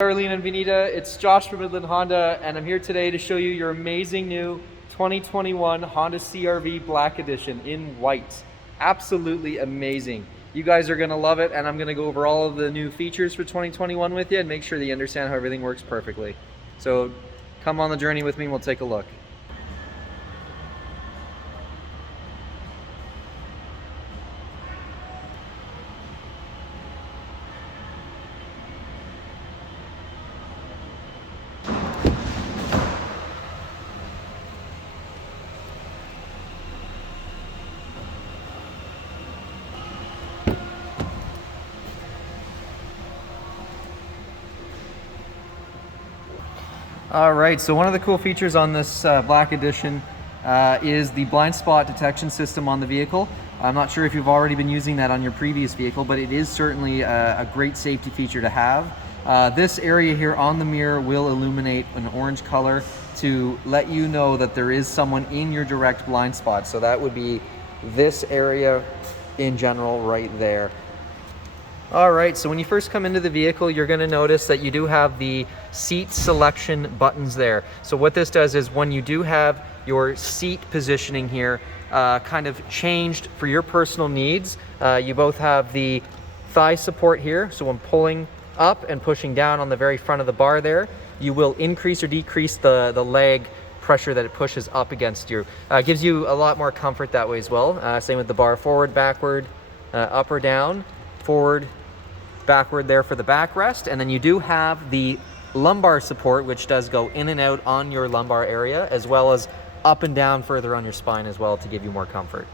Arlene and Vanita, it's Josh from Midland Honda, and I'm here today to show you your amazing new 2021 Honda CR-V Black Edition in white. Absolutely amazing. You guys are going to love it, and I'm going to go over all of the new features for 2021 with you and make sure that you understand how everything works perfectly. So come on the journey with me and we'll take a look. All right, so one of the cool features on this Black Edition is the blind spot detection system on the vehicle. I'm not sure if you've already been using that on your previous vehicle, but it is certainly a great safety feature to have. This area here on the mirror will illuminate an orange color to let you know that there is someone in your direct blind spot. So that would be this area in general right there. All right, so when you first come into the vehicle, you're going to notice that you do have the seat selection buttons there. So what this does is when you do have your seat positioning here kind of changed for your personal needs, you both have the thigh support here. So when pulling up and pushing down on the very front of the bar there, you will increase or decrease the leg pressure that it pushes up against you. Gives you a lot more comfort that way as well. Same with the bar, forward, backward, up or down, forward, backward there for the backrest. And then you do have the lumbar support, which does go in and out on your lumbar area, as well as up and down further on your spine as well to give you more comfort.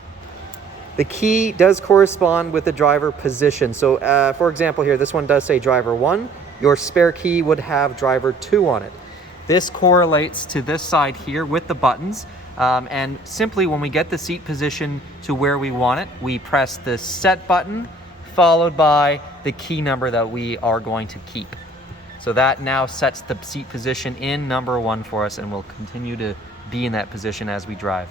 The key does correspond with the driver position. So for example here, this one does say driver 1. Your spare key would have driver 2 on it. This correlates to this side here with the buttons. And simply when we get the seat position to where we want it, we press the set button followed by the key number that we are going to keep. So that now sets the seat position in number 1 for us, and we'll continue to be in that position as we drive.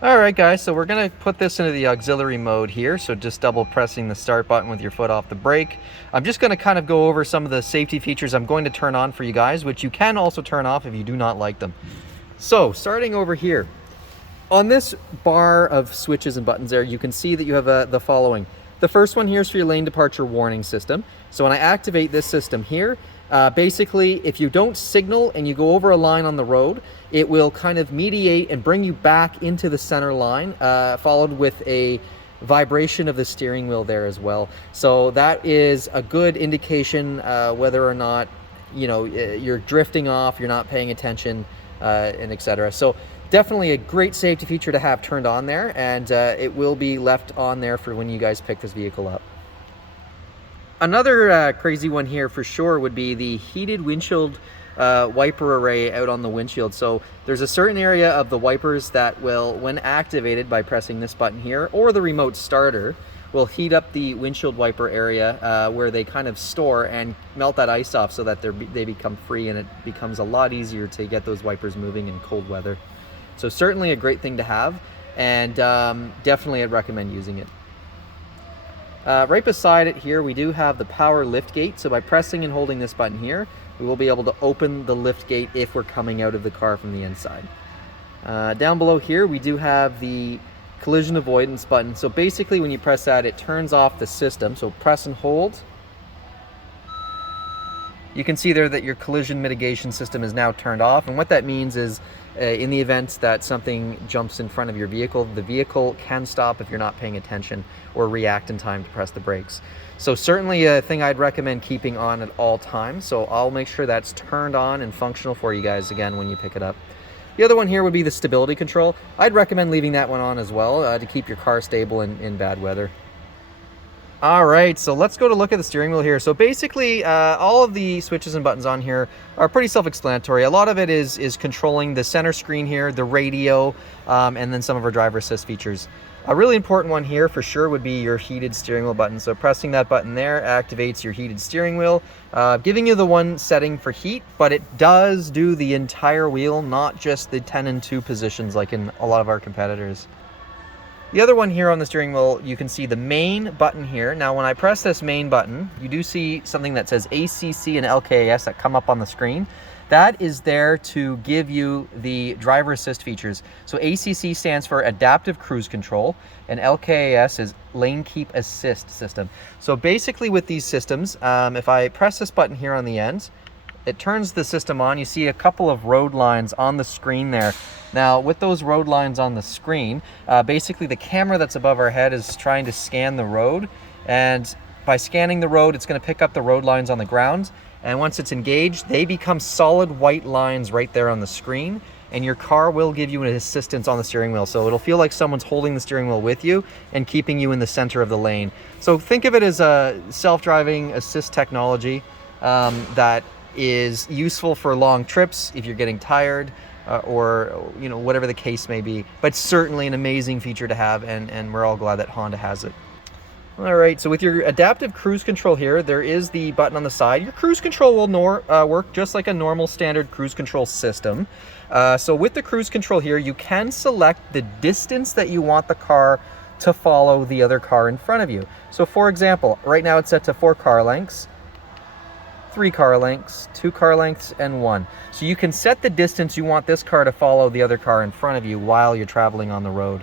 All right guys, so we're gonna put this into the auxiliary mode here. So just double pressing the start button with your foot off the brake. I'm just gonna kind of go over some of the safety features I'm going to turn on for you guys, which you can also turn off if you do not like them. So starting over here, on this bar of switches and buttons there, you can see that you have the following. The first one here is for your lane departure warning system. So when I activate this system here, basically if you don't signal and you go over a line on the road, it will kind of mediate and bring you back into the center line, followed with a vibration of the steering wheel there as well. So that is a good indication whether or not you're drifting off, you're not paying attention, and etc. So definitely a great safety feature to have turned on there, and it will be left on there for when you guys pick this vehicle up. Another crazy one here for sure would be the heated windshield wiper array out on the windshield. So there's a certain area of the wipers that will, when activated by pressing this button here or the remote starter, will heat up the windshield wiper area where they kind of store and melt that ice off so that they become free, and it becomes a lot easier to get those wipers moving in cold weather. So certainly a great thing to have, and definitely I'd recommend using it. Right beside it here, we do have the power lift gate. So by pressing and holding this button here, we will be able to open the lift gate if we're coming out of the car from the inside. Down below here, we do have the collision avoidance button. So basically when you press that, it turns off the system. So press and hold. You can see there that your collision mitigation system is now turned off, and what that means is in the event that something jumps in front of your vehicle, the vehicle can stop if you're not paying attention or react in time to press the brakes. So certainly a thing I'd recommend keeping on at all times. So I'll make sure that's turned on and functional for you guys again when you pick it up. The other one here would be the stability control. I'd recommend leaving that one on as well to keep your car stable in bad weather. All right, so let's go to look at the steering wheel here. So basically, all of the switches and buttons on here are pretty self-explanatory. A lot of it is controlling the center screen here, the radio, and then some of our driver assist features. A really important one here for sure would be your heated steering wheel button. So pressing that button there activates your heated steering wheel, giving you the one setting for heat, but it does do the entire wheel, not just the 10 and 2 positions like in a lot of our competitors. The other one here on the steering wheel, you can see the main button here. Now when I press this main button, you do see something that says ACC and LKAS that come up on the screen. That is there to give you the driver assist features. So ACC stands for Adaptive Cruise Control, and LKAS is Lane Keep Assist System. So basically with these systems, if I press this button here on the end, it turns the system on. You see a couple of road lines on the screen there. Now with those road lines on the screen, basically the camera that's above our head is trying to scan the road, and by scanning the road, it's going to pick up the road lines on the ground. And once it's engaged, they become solid white lines right there on the screen, and your car will give you an assistance on the steering wheel. So it'll feel like someone's holding the steering wheel with you and keeping you in the center of the lane. So think of it as a self-driving assist technology that is useful for long trips if you're getting tired or you know, whatever the case may be. But certainly an amazing feature to have, and we're all glad that Honda has it. All right, so with your adaptive cruise control here, there is the button on the side. Your cruise control will work just like a normal standard cruise control system. So with the cruise control here, you can select the distance that you want the car to follow the other car in front of you. So for example, right now it's set to 4 car lengths, 3 car lengths, 2 car lengths, and 1. So you can set the distance you want this car to follow the other car in front of you while you're traveling on the road.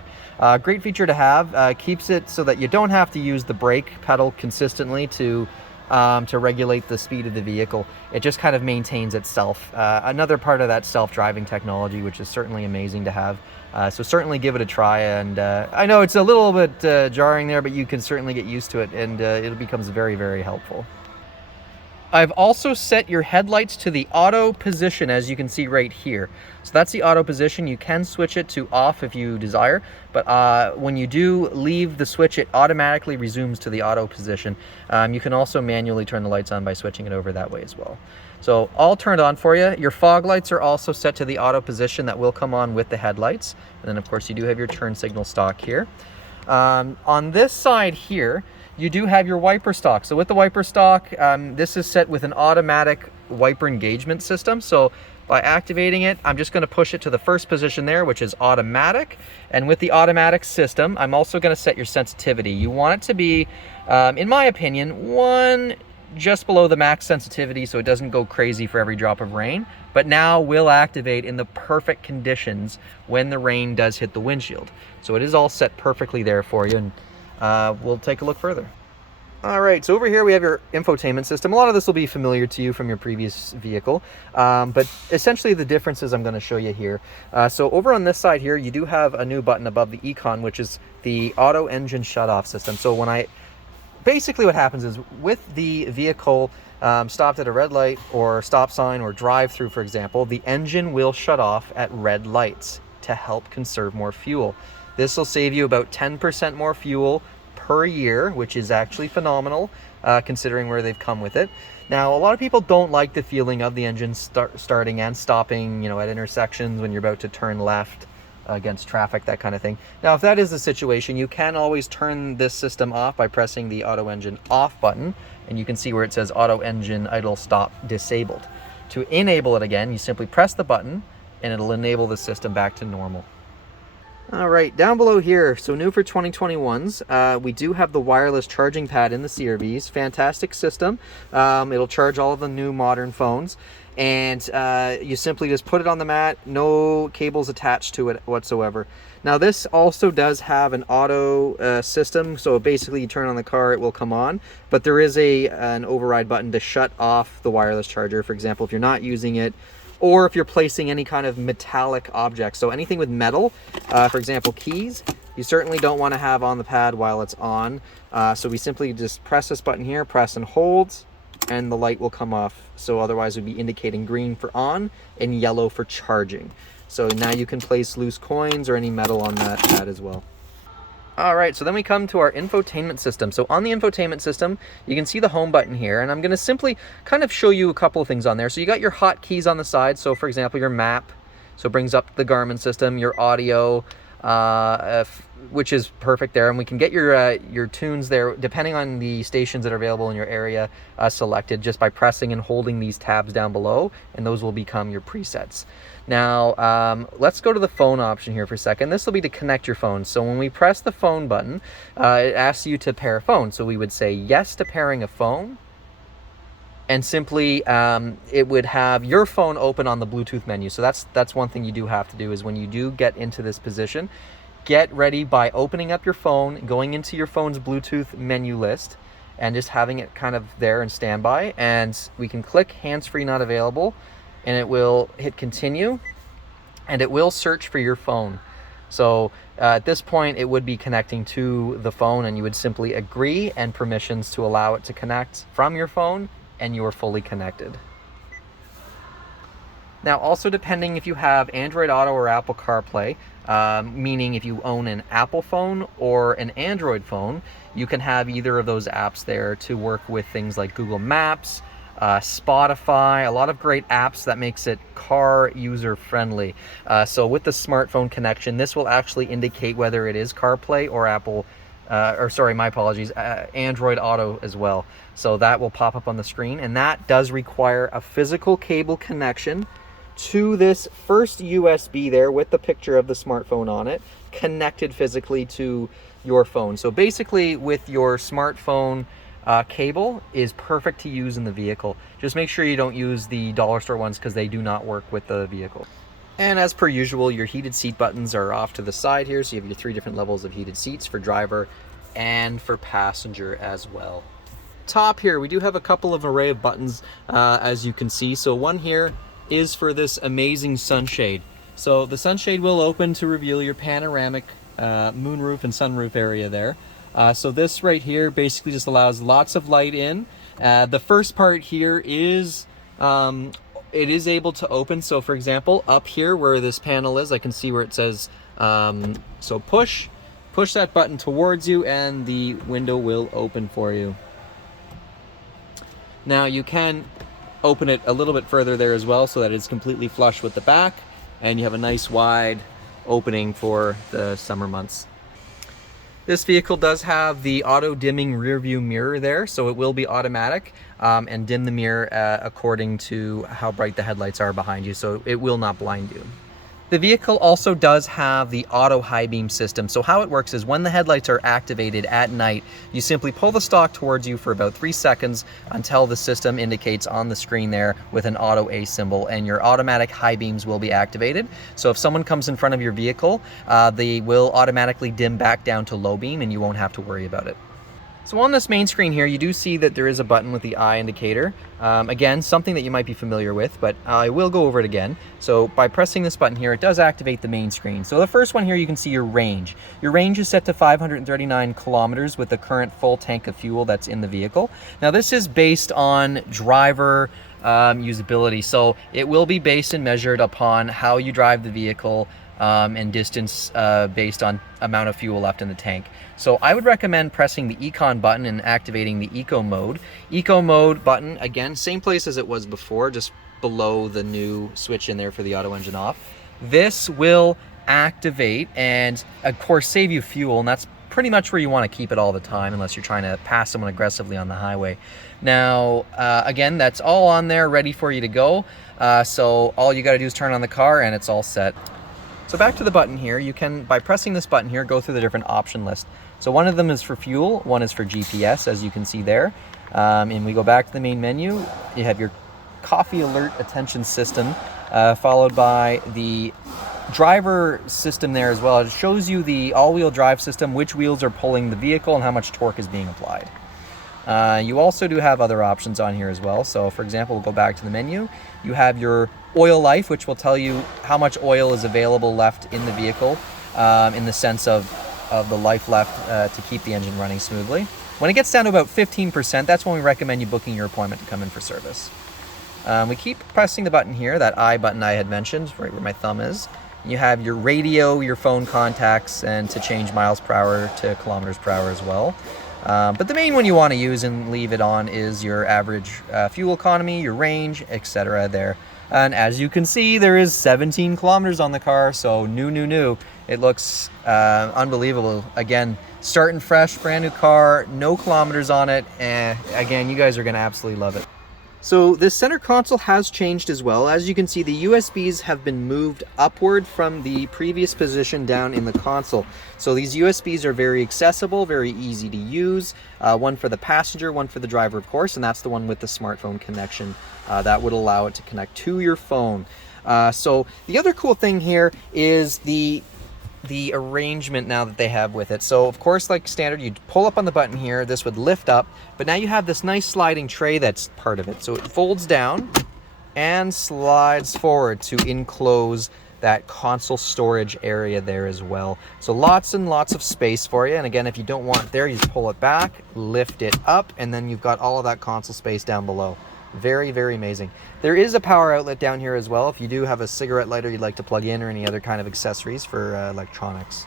Great feature to have. Keeps it so that you don't have to use the brake pedal consistently to regulate the speed of the vehicle. It just kind of maintains itself. Another part of that self-driving technology, which is certainly amazing to have. So certainly give it a try. And I know it's a little bit jarring there, but you can certainly get used to it, and it becomes very, very helpful. I've also set your headlights to the auto position, as you can see right here. So that's the auto position. You can switch it to off if you desire, but when you do leave the switch, it automatically resumes to the auto position. You can also manually turn the lights on by switching it over that way as well. So all turned on for you. Your fog lights are also set to the auto position. That will come on with the headlights. And then of course you do have your turn signal stock here. On this side here, you do have your wiper stock. So with the wiper stock, this is set with an automatic wiper engagement system. So by activating it, I'm just going to push it to the first position there, which is automatic. And with the automatic system, I'm also going to set your sensitivity. You want it to be, in my opinion, just below the max sensitivity, so it doesn't go crazy for every drop of rain, but now will activate in the perfect conditions when the rain does hit the windshield. So it is all set perfectly there for you, and we'll take a look further. All right, so over here we have your infotainment system. A lot of this will be familiar to you from your previous vehicle, but essentially the differences I'm going to show you here. So over on this side here, you do have a new button above the Econ, which is the auto engine shutoff system. So when basically what happens is with the vehicle stopped at a red light or stop sign or drive through, for example, the engine will shut off at red lights to help conserve more fuel. This will save you about 10% more fuel per year, which is actually phenomenal considering where they've come with it. Now, a lot of people don't like the feeling of the engine starting and stopping, at intersections when you're about to turn left against traffic, that kind of thing. Now, if that is the situation, you can always turn this system off by pressing the auto engine off button, and you can see where it says auto engine idle stop disabled. To enable it again, you simply press the button and it'll enable the system back to normal. All right, down below here, so new for 2021s, we do have the wireless charging pad in the CR-Vs. Fantastic system. It'll charge all of the new modern phones, and you simply just put it on the mat, no cables attached to it whatsoever. Now this also does have an auto system, so basically you turn on the car, it will come on, but there is an override button to shut off the wireless charger, for example, if you're not using it, or if you're placing any kind of metallic object. So anything with metal, for example, keys, you certainly don't want to have on the pad while it's on. So we simply just press this button here, press and hold, and the light will come off. So otherwise it would be indicating green for on and yellow for charging. So now you can place loose coins or any metal on that pad as well. All right, so then we come to our infotainment system. So on the infotainment system, you can see the home button here, and I'm going to simply kind of show you a couple of things on there. So you got your hotkeys on the side. So for example, your map, so it brings up the Garmin system, your audio, which is perfect there. And we can get your tunes there, depending on the stations that are available in your area, selected just by pressing and holding these tabs down below, and those will become your presets. Now, let's go to the phone option here for a second. This will be to connect your phone. So when we press the phone button, it asks you to pair a phone. So we would say yes to pairing a phone, and simply it would have your phone open on the Bluetooth menu. So that's one thing you do have to do, is when you do get into this position, get ready by opening up your phone, going into your phone's Bluetooth menu list, and just having it kind of there and standby. And we can click hands-free not available, and it will hit continue, and it will search for your phone. So at this point, it would be connecting to the phone, and you would simply agree and permissions to allow it to connect from your phone, and you are fully connected. Now, also depending if you have Android Auto or Apple CarPlay, meaning if you own an Apple phone or an Android phone, you can have either of those apps there to work with things like Google Maps, Spotify, a lot of great apps that makes it car user friendly. So with the smartphone connection, this will actually indicate whether it is CarPlay or Apple, Android Auto as well. So that will pop up on the screen, and that does require a physical cable connection to this first USB there with the picture of the smartphone on it, connected physically to your phone. So basically, with your smartphone, cable is perfect to use in the vehicle. Just make sure you don't use the dollar store ones, because they do not work with the vehicle. And as per usual, your heated seat buttons are off to the side here, so you have your 3 different levels of heated seats for driver and for passenger as well. Top here, we do have a couple of array of buttons, as you can see. So one here is for this amazing sunshade. So the sunshade will open to reveal your panoramic moonroof and sunroof area there. So this right here basically just allows lots of light in. The first part here is it is able to open. So for example, up here where this panel is, I can see where it says so push that button towards you and the window will open for you. Now you can open it a little bit further there as well, so that it's completely flush with the back, and you have a nice wide opening for the summer months. This vehicle does have the auto dimming rear view mirror there, so it will be automatic and dim the mirror according to how bright the headlights are behind you, so it will not blind you. The vehicle also does have the auto high beam system. So how it works is when the headlights are activated at night, you simply pull the stalk towards you for about 3 seconds until the system indicates on the screen there with an auto A symbol, and your automatic high beams will be activated. So if someone comes in front of your vehicle, they will automatically dim back down to low beam, and you won't have to worry about it. So on this main screen here, you do see that there is a button with the eye indicator. Again, something that you might be familiar with, but I will go over it again. So by pressing this button here, it does activate the main screen. So the first one here, you can see your range. Your range is set to 539 kilometers with the current full tank of fuel that's in the vehicle. Now this is based on driver usability. So it will be based and measured upon how you drive the vehicle and distance based on amount of fuel left in the tank. So I would recommend pressing the Econ button and activating the Eco Mode. Eco Mode button, again, same place as it was before, just below the new switch in there for the auto engine off. This will activate and, of course, save you fuel, and that's pretty much where you want to keep it all the time unless you're trying to pass someone aggressively on the highway. Now, again, that's all on there ready for you to go. So all you got to do is turn on the car and it's all set. So back to the button here, you can, by pressing this button here, go through the different option list. So one of them is for fuel, one is for GPS, as you can see there. And we go back to the main menu, you have your coffee alert attention system, followed by the driver system there as well. It shows you the all-wheel drive system, which wheels are pulling the vehicle and how much torque is being applied. You also do have other options on here as well. So for example, we'll go back to the menu. You have your oil life, which will tell you how much oil is available left in the vehicle, in the sense of the life left to keep the engine running smoothly. When it gets down to about 15%, that's when we recommend you booking your appointment to come in for service. We keep pressing the button here, that I button I had mentioned, right where my thumb is. You have your radio, your phone contacts, and to change miles per hour to kilometers per hour as well. But the main one you want to use and leave it on is your average fuel economy, your range, etc. there. And as you can see, there is 17 kilometers on the car, so new. It looks unbelievable. Again, starting fresh, brand new car, no kilometers on it, and again, you guys are going to absolutely love it. So this center console has changed as well. As you can see, the USBs have been moved upward from the previous position down in the console. So these USBs are very accessible, very easy to use. One for the passenger, one for the driver, of course, and that's the one with the smartphone connection that would allow it to connect to your phone. So the other cool thing here is the arrangement now that they have with it. So of course, like standard, you'd pull up on the button here, this would lift up, but now you have this nice sliding tray that's part of it. So it folds down and slides forward to enclose that console storage area there as well. So lots and lots of space for you. And again, if you don't want it there, you just pull it back, lift it up, and then you've got all of that console space down below. Very amazing. There is a power outlet down here as well if you do have a cigarette lighter you'd like to plug in or any other kind of accessories for electronics.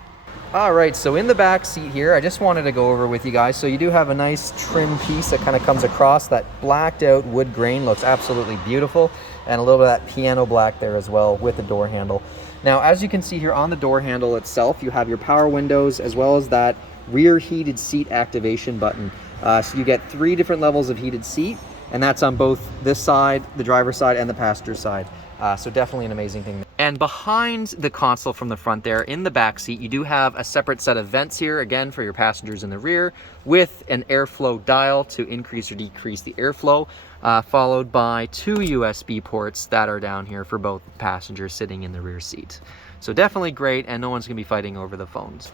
All right, so in the back seat here, I just wanted to go over with you guys. So you do have a nice trim piece that kind of comes across. That blacked out wood grain looks absolutely beautiful, and a little bit of that piano black there as well with the door handle. Now, as you can see here on the door handle itself, you have your power windows as well as that rear heated seat activation button. So you get 3 different levels of heated seat, and that's on both this side, the driver's side, and the passenger side. So definitely an amazing thing. And behind the console from the front there, in the back seat, you do have a separate set of vents here, again, for your passengers in the rear, with an airflow dial to increase or decrease the airflow, followed by 2 USB ports that are down here for both passengers sitting in the rear seat. So definitely great, and no one's gonna be fighting over the phones.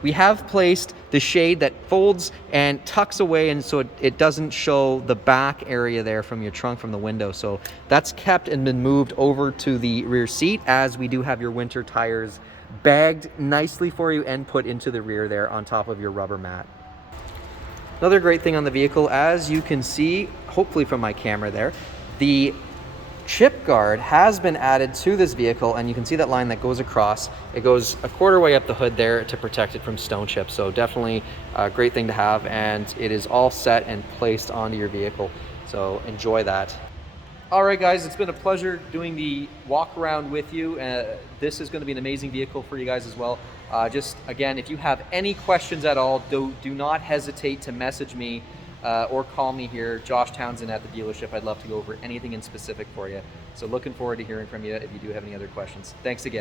We have placed the shade that folds and tucks away, and so it doesn't show the back area there from your trunk from the window. So that's kept and been moved over to the rear seat, as we do have your winter tires bagged nicely for you and put into the rear there on top of your rubber mat. Another great thing on the vehicle, as you can see, hopefully from my camera there, the chip guard has been added to this vehicle, and you can see that line that goes across. It goes a quarter way up the hood there to protect it from stone chips. So definitely a great thing to have, and it is all set and placed onto your vehicle. So enjoy that. All right, guys, it's been a pleasure doing the walk around with you. This is going to be an amazing vehicle for you guys as well. Just again, if you have any questions at all, do not hesitate to message me or call me here, Josh Townsend at the dealership. I'd love to go over anything in specific for you. So looking forward to hearing from you if you do have any other questions. Thanks again.